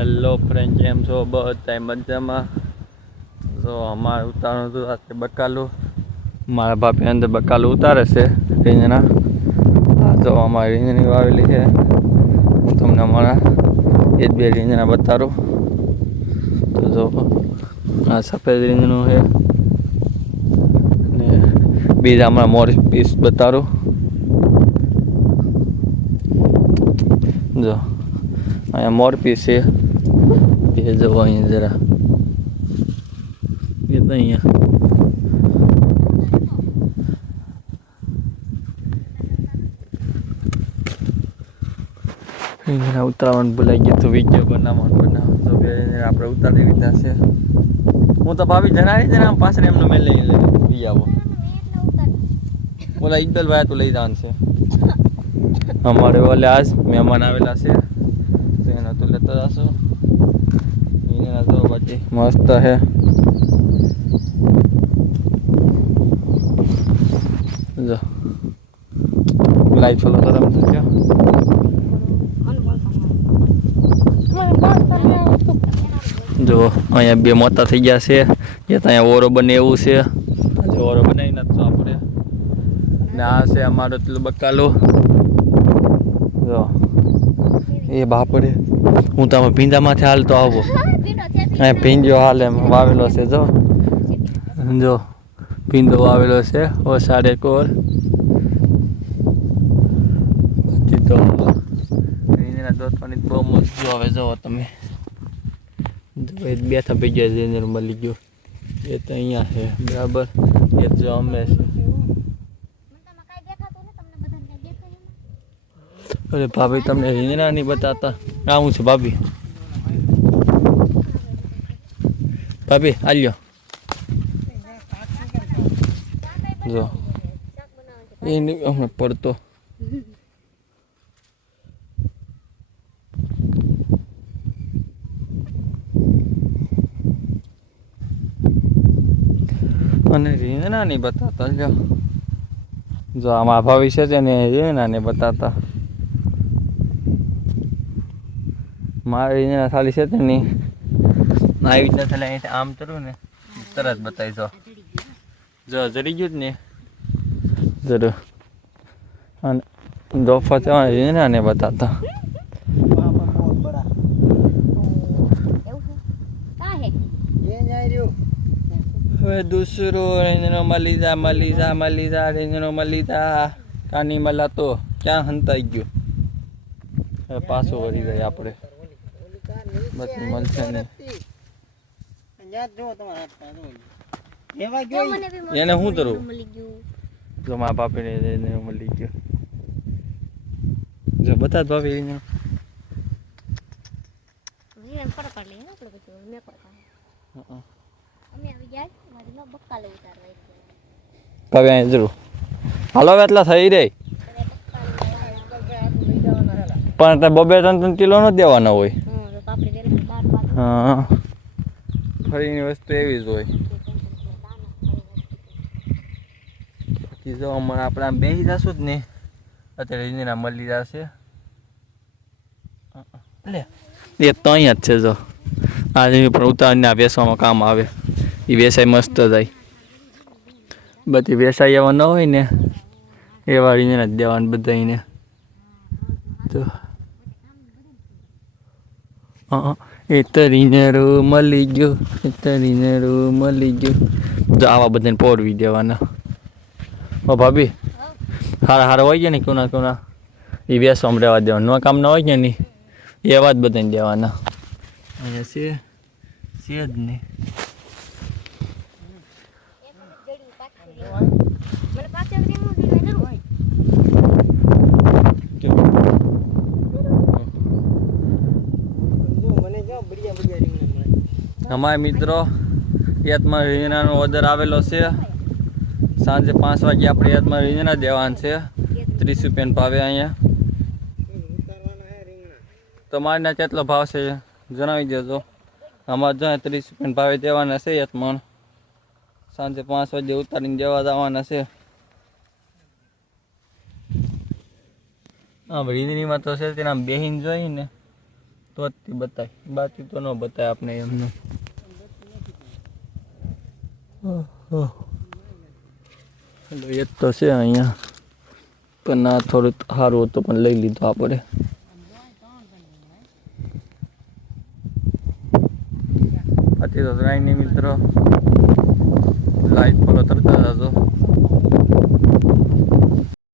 Hello friend, કેમ છો? બધા મજામાં? તો અમારે ઉતારવાનું હતું રાત્રે બકાલું. મારા બાપી અંદર બકાલું ઉતારે છે રીંગણા. તો અમારી રીંગણી વાવેલી છે. હું તમને અમારા એ જ બે રીંગણા બતાડું. તો જો આ સફેદ રીંગણું છે ને બીજા હમણાં મોર પીસ બતાડું. જો અહીંયા મોર પીસ છે એ જો અહીંયા જરા એ તો અહીંયા રીંગણા ઉતારવાનું ભૂલાઈ ગયું તો વિડીયો બનાવવાનું તો બે આપણે ઉતારી લીધા છે. હું તો ભાભી જણાવી દે ને આમ પાછળ એમનો મેં લઈ આવો. બોલા ઇકબલભાઈ તો લઈ જવાનું છે. અમારે ઓલે આજ મહેમાન આવેલા છે તો એના તો લેતા જશો. રીંગણા તો પછી મસ્ત છે. જો લાઈટ ફોલો તો રમ થયો. જો અહીંયા બે મોટા થઈ ગયા છે. એ તો અહીંયા ઓરો બને એવું છે. આજે ઓરો બનાવી નાખશો આપણે. ને આ છે અમારો પેલું બકાલું. જો એ બાપડે હું તમે ભીંડામાંથી હાલતો આવો. અહીંયા ભીંડો હાલ એમ વાવેલો છે. જો ભીંડો વાવેલો છે ઓસાડે કોર. પછી તો રીંગણા દોતવાની બહુ મસ્ત આવે. જો તમે બેઠા પી ગયા રીંગણ મળી ગયું. એ તો અહીંયા છે બરાબર. એ જો અમે છે. અરે ભાભી તમને રીંગણા નહીં બતાતા. આવું છે ભાભી. ભાભી આલ્યો જો એ હમણાં પડતો. અને રીંગણા નહીં બતાતા. જો આમાં ભવિષ્ય છે ને રીંગણા નહીં બતાતા. મારે રીંગણા ખાલી છે ને આવી રીતના થાય અહીંથી આમ તરું ને તરત બતાવી દો. જો જરી ગયું જ ને જરૂર. અને દોફા તો રીંગણા નહીં બતાતા. હવે દૂસરો રીંગણો મળી જા રીંગણો મળી જા. કાની મળા તો ક્યાં હંતાઈ ગયો. હવે પાછો વળી જાય આપણે. બધું મળશે ને એને શું કરું. જો મારા બાપીને મળી ગયો. જો બતા ભાભી રીંગણ ભાભી અહીંયા જરૂર હાલો એટલા થઈ રહી. પણ બબે 3 કિલો ન દેવાના હોય. હા ફરીની વસ્તુ એવી જ હોય. બાકી જો હમણાં આપણે આમ બેસી જશું જ ને અત્યારે રીંગણા મળી જશે. એ તો અહીંયા જ છે. જો આ પણ ઉતારીને વેસવામાં કામ આવે. એ વેસાય મસ્ત જાય. બધી વેસાઈ એવા ન હોય ને એવા રીંગણા જ દેવાનું બધાને. તો એ તો રીંગણું મળી ગયું. એ તો રીંગણું મળી ગયું. જો આવા બધાને પોડવી દેવાના. ઓ ભાભી હારા હોય છે ને કોના એ વેસવામાં રહેવા દેવાના. ન કામ ના હોય છે ને એવા જ બધાને દેવાના. અહીંયા છે જ નહીં. અમારા મિત્રો યાદમાં રીંગણાનો ઓર્ડર આવેલો છે. સાંજે 5 વાગે આપણે યાદમાં રીંગણા દેવાના છે 30 રૂપિયાના ભાવે. અહીંયા તમારે ના કેટલો ભાવ છે જણાવી દેજો. અમારે જો 30 રૂપિયાના ભાવે દેવાના છે યાદમાં. સાંજે 5 વાગે ઉતારીને દેવા જવાના છે. આમ રીંગણીમાં તો છે તેના બેહીને જોઈ ને તો તો જ તે બતાય, બાકી તો ન બતાય આપણે એમનું. એક તો છે અહીંયા, પણ આ થોડું સારું હતું પણ લઈ લીધું આપણે. બાકી તો કાંઈ નહીં મિત્રો, લાઈક ફોલો કરતા જજો.